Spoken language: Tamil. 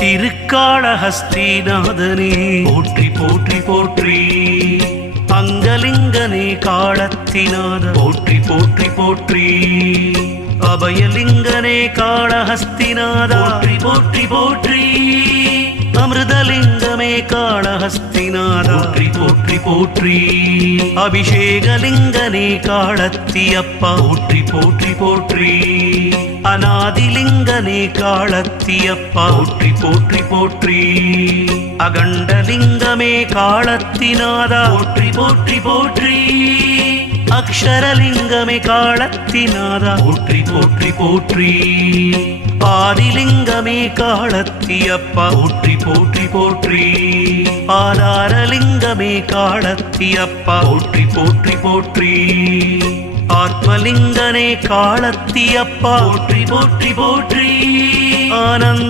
திருக்காளஹஸ்திநாதனே போற்றி போற்றி போற்றி. அங்கலிங்கனே காளத்திநாத போற்றி போற்றி போற்றி. அபயலிங்கனே காளஹஸ்திநாத போற்றி போற்றி போற்றி. அமிர்தலிங்கமே காளஹஸ்திநாத போற்றி போற்றி போற்றி. அபிஷேகலிங்கனே காளத்தியப்பா போற்றி போற்றி போற்றி. அநாதிலிங்கனே காளத்தியப்பா போற்றி போற்றி போற்றி. அகண்டலிங்கமே காளத்திநாதா போற்றி போற்றி போற்றி. அக்ஷரலிங்கமே காளத்திநாதா போற்றி போற்றி போற்றி. ஆதிலிங்கமே காளத்தியப்பா போற்றி போற்றி போற்றி. ஆதாரலிங்கமே காளத்தியப்பா போற்றி போற்றி போற்றி. ஆத்மலிங்கனே காளத்தியப்பா போற்றி போற்றி போற்றி. ஆனந்த